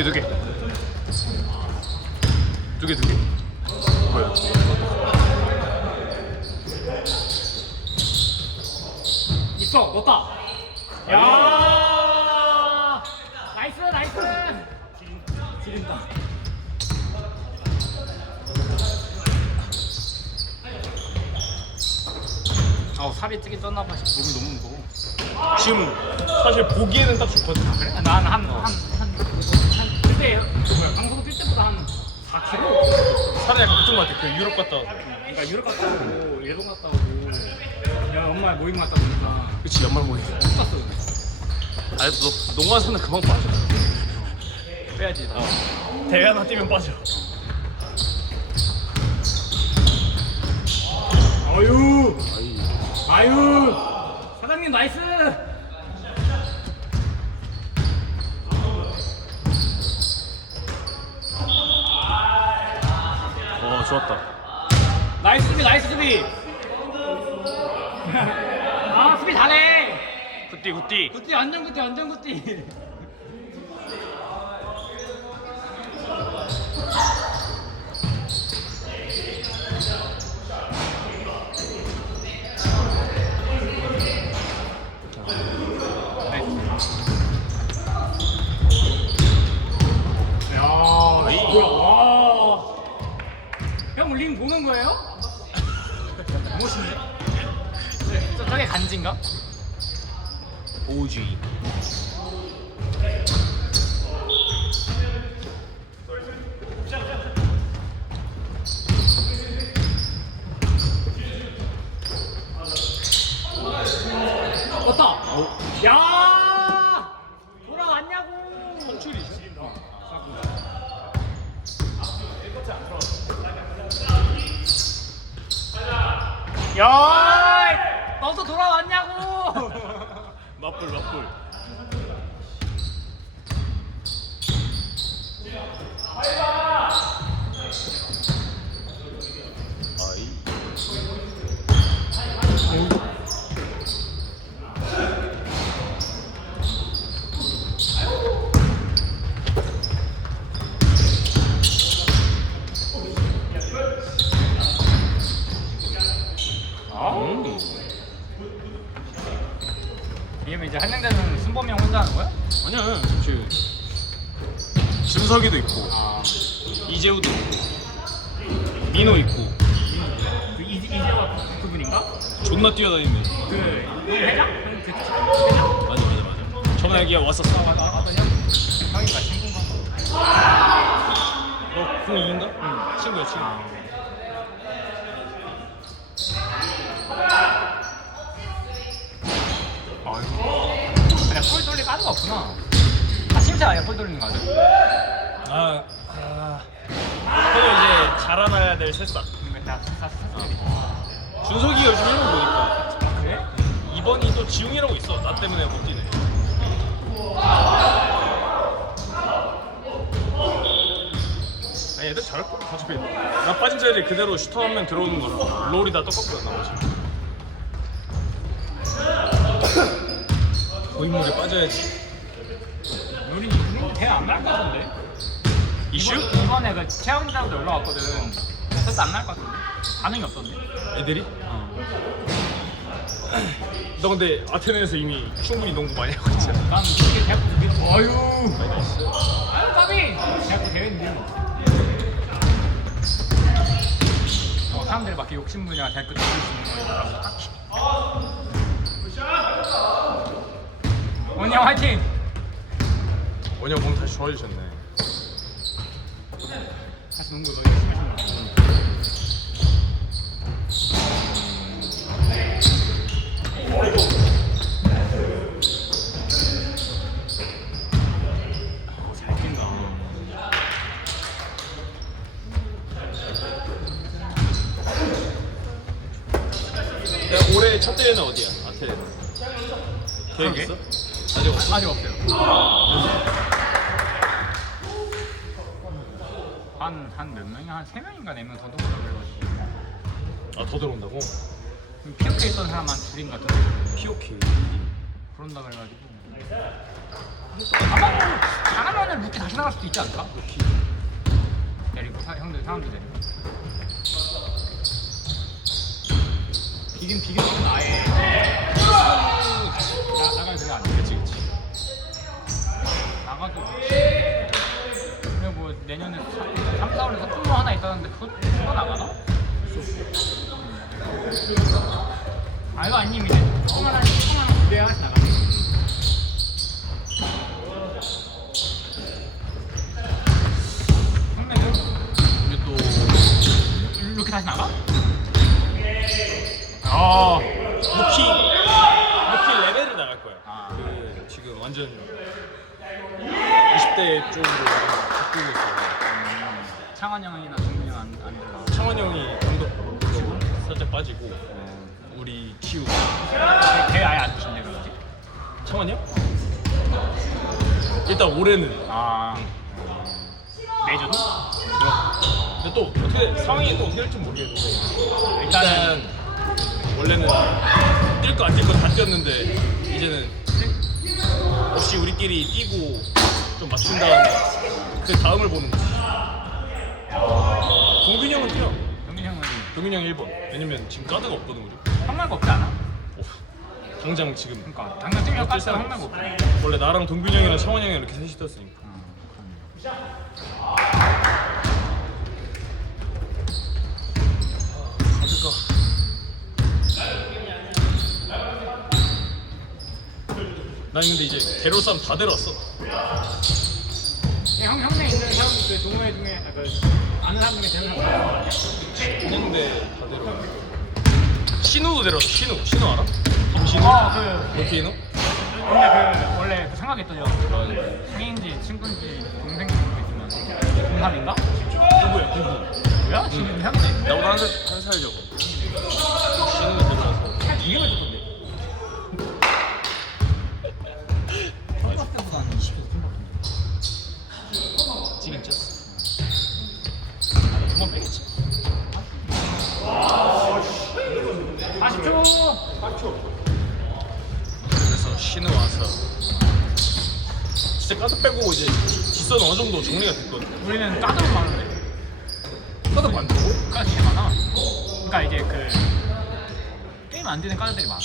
개, 두 개. 두 개, 두 개. 뭐야? 있어 넣었다 야 나이스 나이스 지린다 아우 살이 찌게 쪘나 봐 몸이 너무 무거워 지금 사실 보기에는 딱 좋거든. 그래? 난한 한한 그때 뭐야 방송 뛸 때보다 한 4kg 살이 약간 그쪽 같아. 그 유럽 갔다. 와서. 그러니까 유럽 갔다 오고 일본 갔다 오고 야 엄마 모임 갔다 오니까 그치 연말 모임. 못 갔어 아니 너 농구하서는 금방 빠져. 빼야지 나. 대회 하나 뛰면 빠져. 아유 아유 사장님 나이스 어 좋았다. 나이스 수비 나이스 수비 아 수비 잘해 굿띠 굿띠. 완전 굿띠 완전 굿띠 야, 뭐야, 와. 형, 링 보는 거예요? 멋있네. 저, 저게 간지인가? OG. 왔다. 야, 돌아왔냐고. 선출이죠? 야, 너도 돌아왔냐고. 맞불 맞불. 아이. 음. 이러면 이제 한양대는 순범이 형 혼자 하는 거야? 아니야 지금 준석이도 있고 아, 이재우도 있고 민호 있고 그 이제 이제와 그분인가? 존나 뛰어다니는 그 회장? 그 그- 회장? 맞아 맞아 맞아 저번에 여기 왔었어 아 맞아 어떤 형? 형인가 친구인가? 너 고2인가? 응 친구야 친구 아. 아이고. 그냥 폴 돌릴 까드가 없구나. 아 심사 아니야 폴 돌리는 거 아니야? 아, 아. 그거 이제 자라나야 될 새싹. 다- 준석이가 요즘 일본 보니까. 그래? 이번이 또 지웅이라고 있어. 나 때문에 못 뛰네. 아니 애들 잘할 거야 어차피 나 빠진 자리에 그대로 슈터 한 명 들어오는 거라 롤이 다 똑같거든 나머지 고인물에 빠져야지. 우리 우리 대안 나올 것 같은데? 이슈? 이번- 이번에 그 체험장도 연락 왔거든. 그래서 안 나올 것 같은데? 반응이 없던데? 애들이? 너 근데 아테네에서 이미 충분히 농구 많이 하고 있잖아 난 솔직히 대학교 대 아유. 아유 까비 대학교 대회인데 어 사람들이 막 이렇게 욕심부리가 대학교 대회 수 있는 거라고 딱히 형 화이팅 원영 몸 다시 좋아지셨네 다시 농구 너 열심히 하신다 어, 잘 뛴다 야, 올해 첫 대회는 어디야? 아테네 계획. 있어? 아직 없어? 아직 없어요 한 한 몇 명이 한 세 명인가 네 명더 해가지고. 아 더 들어온다고? 피오케 있던 사람 한 둘인가 더 피오케. 그런 그런다 그래가지고. 아마 잘하면은 루키 다시 나갈 수도 있지 않을까? 루키 데리고 사, 형들 사람들 데리고. 비긴 비긴은 아예. 나, 나갈 그게 아니야? 그치 그치. 나가도 내년에 3, 4월에서 풍로 하나 있다는데 그거, 그거 나가나? 아 이거 아니면 이제 조그만한 조그만한 무대 하나씩 나가 형네는 근데 또 이렇게 다시 나가? 아, 루키 루키 레벨을 나갈 거야. 아. 그 지금 완전 20대 쪽으로. 창환 형이나 정민 형안 안 들어가 창원 형이 감독으로 살짝 빠지고 우리 키우 걔, 걔 아예 안 주신대 그러지? 창원 형? 일단 올해는 아 내줘도? 근데 또 어떻게 상황이 또 어떻게 될지 모르겠는데 일단은 일단 원래는 뛸 거 안 뛸 거 다 뛰었는데 이제는 없이 우리끼리 뛰고 좀 맞춘 다음에 그 다음을 보는 거지. 동균이 형은 뛰어. 정민 형은 동균이 형 1번. 왜냐면 지금 가드가 없거든 우리. 한 말도 없지 않아? 어, 당장 지금 그러니까 당장 뛰면 어쩔 깠으면 사람 한 말도 없어. 원래 나랑 동균이 형이랑 창원 형이 이렇게 셋이 뛰었으니까. 가드가 난 근데 이제 데려올 사람 다 데려왔어. 형 형네 있는 형그 동호회 중에 아, 그 아는 사람 중에 되는 아니야? 있는데 다 데려와. 신우도 데려왔어. 신우. 신우 알아? 김신우? 어그 로키노? 원래 그 원래 그 생각했더니 형인지 친구인지 동생인지 모르겠지만 공삼인가? 누구야? 누구? 뭐야? 지금 형인데 나보다 한살 한 살 적어. 신우도. 살 되게 많이 컸던데 신우 와서 진짜 까드 빼고 이제 뒷선 어느 정도 정리가 됐거든. 우리는 까드로 많은데 까드 많다고? 까드 되게 많아 그러니까 이제 그 게임 안 되는 까드들이 많아